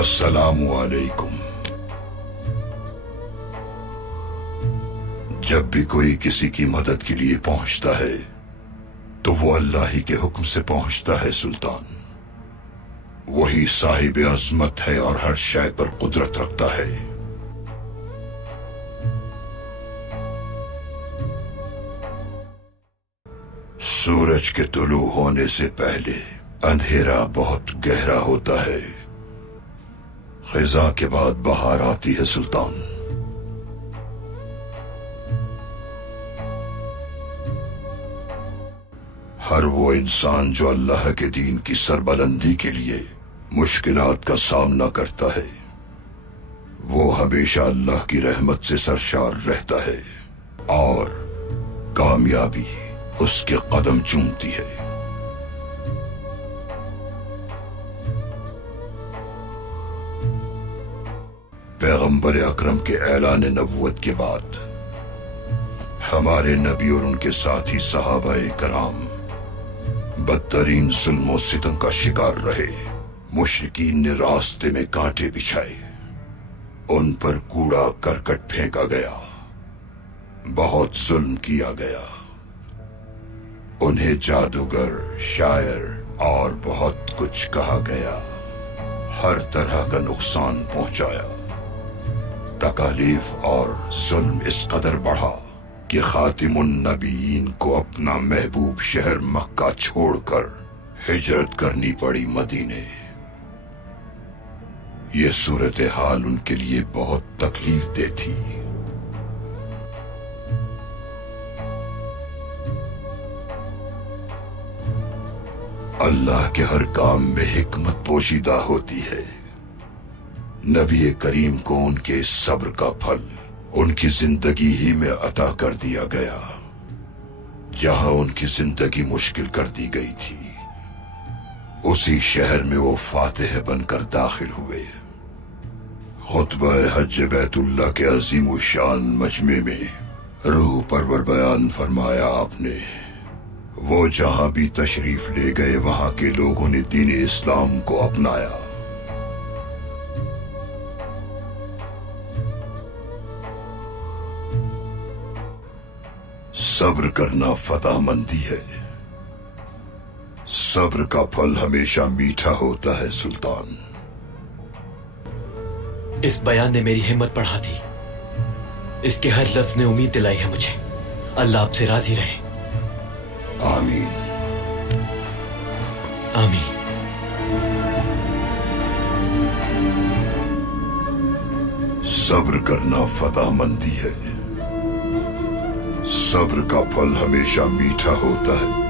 अस्सलामु अलैकुम। जब भी कोई किसी की मदद के लिए पहुंचता है तो वो अल्लाह ही के हुक्म से पहुंचता है सुल्तान। वही साहिब अजमत है और हर शय पर कुदरत रखता है। सूरज के तुलू होने से पहले अंधेरा बहुत गहरा होता है। खिजा के बाद बहार आती है सुल्तान। हर वो इंसान जो अल्लाह के दीन की सरबलंदी के लिए मुश्किलात का सामना करता है वो हमेशा अल्लाह की रहमत से सरशार रहता है और कामयाबी उसके कदम चूमती है। पैगंबर अकरम के ऐलान नबुवत के बाद हमारे नबी और उनके साथी सहाबाए कराम बदतरीन जुल्म और सितम का शिकार रहे। मुशरिकीन ने रास्ते में कांटे बिछाए, उन पर कूड़ा करकट फेंका गया, बहुत जुल्म किया गया, उन्हें जादूगर, शायर और बहुत कुछ कहा गया। हर तरह का नुकसान पहुंचाया। तकालीफ और जुल्म इस कदर बढ़ा कि खातिमुन नबीयीन को अपना महबूब शहर मक्का छोड़कर हिजरत करनी पड़ी मदीने। ये सूरत हाल उनके लिए बहुत तकलीफ दे थी। अल्लाह के हर काम में हिकमत पोशीदा होती है। नबी करीम को उनके सब्र का फल उनकी जिंदगी ही में अता कर दिया गया। जहां उनकी जिंदगी मुश्किल कर दी गई थी उसी शहर में वो फातिह बनकर दाखिल हुए। खुतबा हज बैतुल्लाह के अजीम शान मजमे में रूह परवर बयान फरमाया आपने। वो जहां भी तशरीफ ले गए वहां के लोगों ने दीन इस्लाम को अपनाया। सब्र करना फतहमंदी है। सब्र का फल हमेशा मीठा होता है सुल्तान। इस बयान ने मेरी हिम्मत बढ़ा दी। इसके हर लफ्ज ने उम्मीद दिलाई है मुझे। अल्लाह आपसे राजी रहे। आमीन आमीन। सब्र करना फतहमंदी है। सब्र का फल हमेशा मीठा होता है।